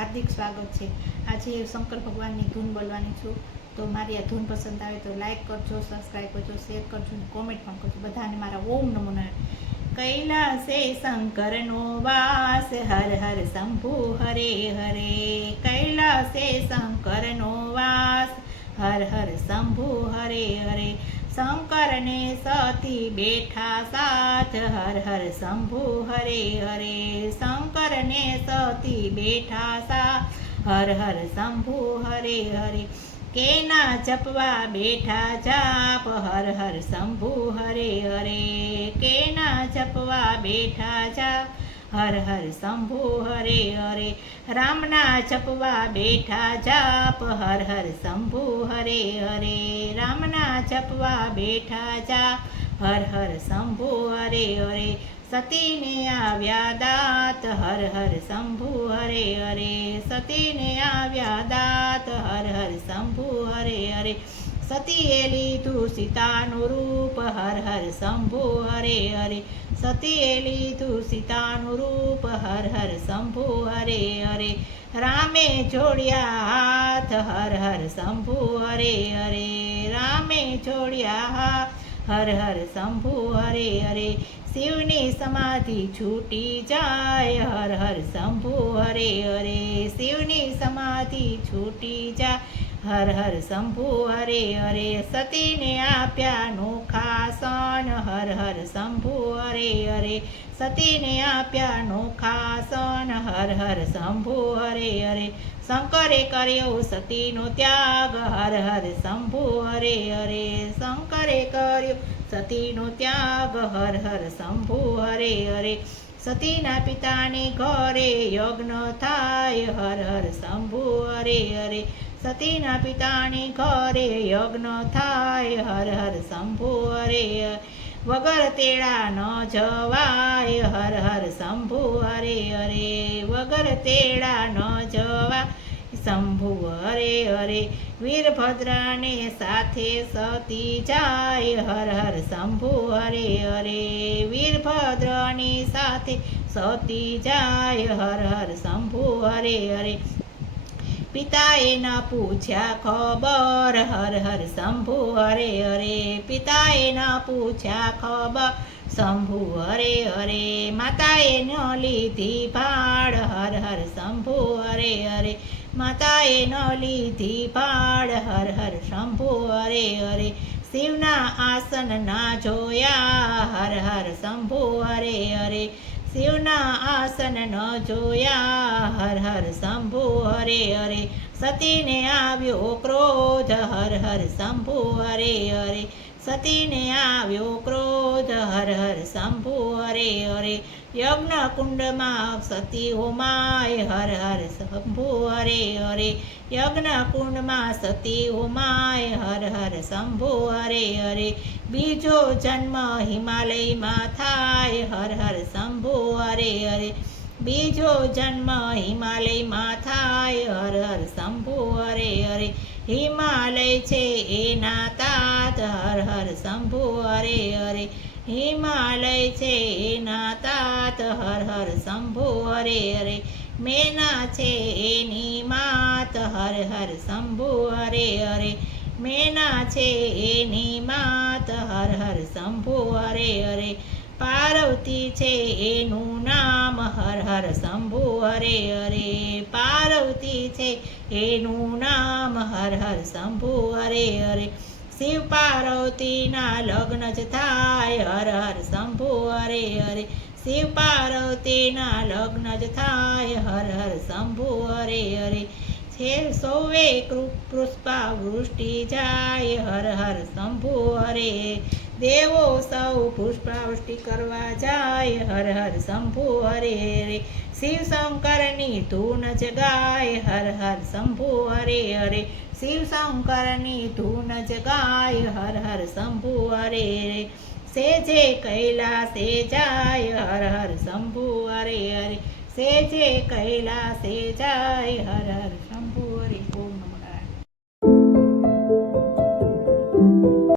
હાર્દિક સ્વાગત છે। આજે શંકર ભગવાનની ધૂન બોલવાની છું। તો મારી આ ધૂન પસંદ આવે તો લાઈક કરજો, સબસ્ક્રાઈબ કરજો, શેર કરજો, કોમેન્ટ પણ કરજો। બધાને મારા ઓમ નમો નારાયણ। કૈલાસે શંકરનો વાસ, હર હર શંભુ હરે હરે। કૈલાસે શંકરનો વાસ, હર હર શંભુ હરે હરે। શંકરને સતી બેઠા સાથ, હર હર શંભુ હરે હરે। શંકરને સતી બેઠા સાથ, હર હર શંભુ હરે હરે। કેના જપવા બેઠા જાપ, હર હર શંભુ હરે હરે। કેના જપવા બેઠા જાપ, હર હર શંભુ હરે હરે। રામના જપવા બેઠા જાપ, હર હર શંભુ હરે હરે। રામના જપવા બેઠા જાપ, હર હર શંભુ હરે હરે। સતીને આવ્યા દાત, હર હર શંભુ હરે હરે। સતીને આવ્યા દાત, હર હર શંભુ હરે હરે। સતીએ લીધું સીતાનું રૂપ, હર હર શંભુ હરે હરે। સતીએ લીધું સીતાનું રૂપ, હર હર શંભુ હરે હરે। રામે જોડ્યા હાથ, હર હર શંભુ હરે હરે। રામે જોડ્યા હાથ, હર હર શંભુ હરે હરે। શિવની સમાધિ છૂટી જાય, હર હર શંભુ હરે હરે। શિવની સમાધિ છૂટી જાય, હર હર શંભુ હરે હરે। સતીને આપ્યા નોખા સન, હર હર શંભુ હરે હરે। સતીને આપ્યા નોખા સન, હર હર શંભુ હરે હરે। શંકરે કર્યો સતીનો ત્યાગ, હર હર શંભુ હરે હરે। શંકરે કર્યો સતીનો ત્યાગ, હર હર શંભુ હરે હરે। સતીના પિતાને ઘરે યજ્ઞ થાય, હર હર શંભુ હરે હરે। સતીના પિતાને ઘરે યજ્ઞ થાય, હર હર શંભુ હરે હરે। વગર તેડા ન જવાય, હર હર શંભુ હરે હરે। વગર તેડા ન જવાય, શંભુ હરે હરે। વીરભદ્રને સાથે સતી જાય, હર હર શંભુ હરે હરે। વીરભદ્રની સાથે સતી જાય, હર હર શંભુ હરે હરે। પિતાએ ન પૂછ્યા ખબર, હર હર શંભુ હરે હરે। પિતાએ ન પૂછ્યા ખબર, શંભુ હરે હરે। માતાએ ન લીધી ભાળ, હર હર શંભુ હરે હરે। માતાએ ન લીધી ભાળ, હર હર શંભુ હરે હરે। શિવના આસન ના જોયા, હર હર શંભુ હરે હરે। શિવના આસન ન જોયા, હર હર શંભુ હરે હરે। સતીને આવ્યો ક્રોધ, હર હર શંભુ હરે હરે। સતીને આવ્યો ક્રોધ, હર હર શંભુ હરે હરે। યજ્ઞ કુંડમાં સતી હોમાય, હર હર શંભુ હરે હરે। યજ્ઞ કુંડમાં સતી હોમાય, હર હર શંભુ હરે હરે। બીજો જન્મ હિમાલયમાં થાય, હર હર શંભુ હરે હરે। બીજો જન્મ હિમાલયમાં થાય, હર હર શંભુ હરે હરે। હિમાલય છે એના તાત, હર હર શંભુ હરે હરે। હિમાલય છે એના તાત, હર હર શંભુ હરે હરે। મેના છે એની માત, હર હર શંભુ હરે હરે। મેના છે એની માત, હર હર શંભુ હરે હરે। પાર્વતી છે એનું નામ, હર હર શંભુ હરે હરે। પાર્વતી છે એનું નામ, હર હર શંભુ હરે હરે। શિવ પાર્વતીના લગ્ન જ થાય, હર હર શંભુ હરે હરે। શિવ પાર્વતીના લગ્ન જ થાય, હર હર શંભુ હરે હરે। છે સૌએ પુષ્પાવૃષ્ટિ જાય, હર હર શંભુ હરે। દેવો સૌ પુષ્પાવૃષ્ટિ કરવા જાય, હર હર શંભુ હરે હરે। શિવ શંકરની ધૂન જ ગાય, હર હર શંભુ હરે હરે। શિવ શંકરની ધૂન જ ગાય, હર હર શંભુ હરે હરે। સેજે કૈલાસે જાય, હર હર શંભુ હરે હરે। સેજે કૈલાસે જાય, હર હર